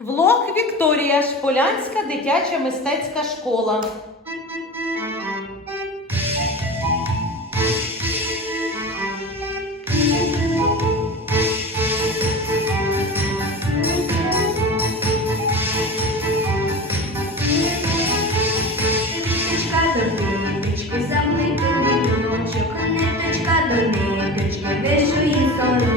Влог Вікторія Шполянська дитяча мистецька школа. Ниточка до ниточки, вишу і сону.